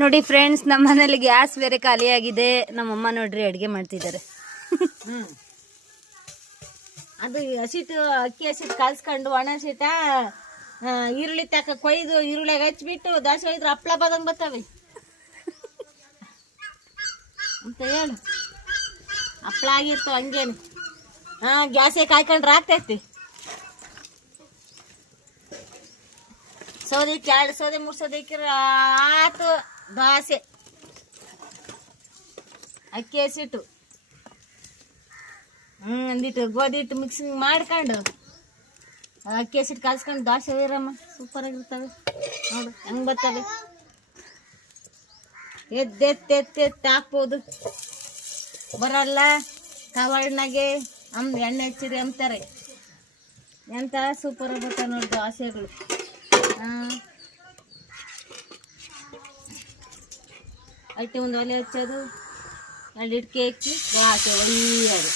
ನೋಡಿ ಫ್ರೆಂಡ್ಸ್, ನಮ್ಮ ಮನೇಲಿ ಗ್ಯಾಸ್ ಬೇರೆ ಖಾಲಿಯಾಗಿದೆ. ನಮ್ಮಮ್ಮ ನೋಡ್ರಿ ಅಡುಗೆ ಮಾಡ್ತಿದ್ದಾರೆ. ಅದು ಹಸಿಟ್ಟು ಅಕ್ಕಿ ಹಸಿಟ್ಟು ಕಲ್ಸ್ಕೊಂಡು ಒಣ ಹಸಿಟ ಈರುಳ್ಳಿ ತಕ ಕೊಯ್ದು ಈರುಳ್ಳಿಯಾಗ ಹಚ್ಬಿಟ್ಟು ದಾಸೆ ಒಯ್ದ್ರೆ ಹಪ್ಳ ಬದಂಗೆ ಬರ್ತವೆ ಅಂತ ಹೇಳು. ಹಪ್ಳ ಆಗಿರ್ತಾವ ಹಂಗೇನು. ಗ್ಯಾಸೇ ಕಾಯ್ಕೊಂಡ್ರೆ ಆಗ್ತೈತಿ. ಸೌದೆ 2 ಸೌದೆ 3 ಸೌದೆ ಆತು. ದೋಸೆ ಅಕ್ಕಿ ಹಸಿಟ್ಟು ಒಂದಿಟ್ಟು ಗೋಧಿ ಹಿಟ್ಟು ಮಿಕ್ಸಿಂಗ್ ಮಾಡ್ಕೊಂಡು ಅಕ್ಕಿ ಹಸಿಟ್ಟು ಕಲ್ಸ್ಕೊಂಡು ದೋಸೆ ಒಯ್ರಮ್ಮ, ಸೂಪರ್ ಆಗಿರ್ತವೆ ನೋಡು ಹೆಂಗೆ ಬರ್ತವೆ. ಎದ್ದೆತ್ತೆತ್ತೆತ್ತು ಹಾಕ್ಬೋದು. ಬರಲ್ಲ ಕವರ್ನಾಗೆ ಎಣ್ಣೆ ಹಚ್ಚಿರಿ ಅಂತಾರೆ. ಎಂತ ಸೂಪರ್ ಬರ್ತಾವೆ ನೋಡಿ ದೋಸೆಗಳು. ಅಟ್ಟಿ ಒಂದು ಒಲೆ ಹಚ್ಚೋದು, 2 ಇಟ್ಕೆ ಹಾಕಿ ದೋಸೆ ಒಳ್ಳೆಯದು.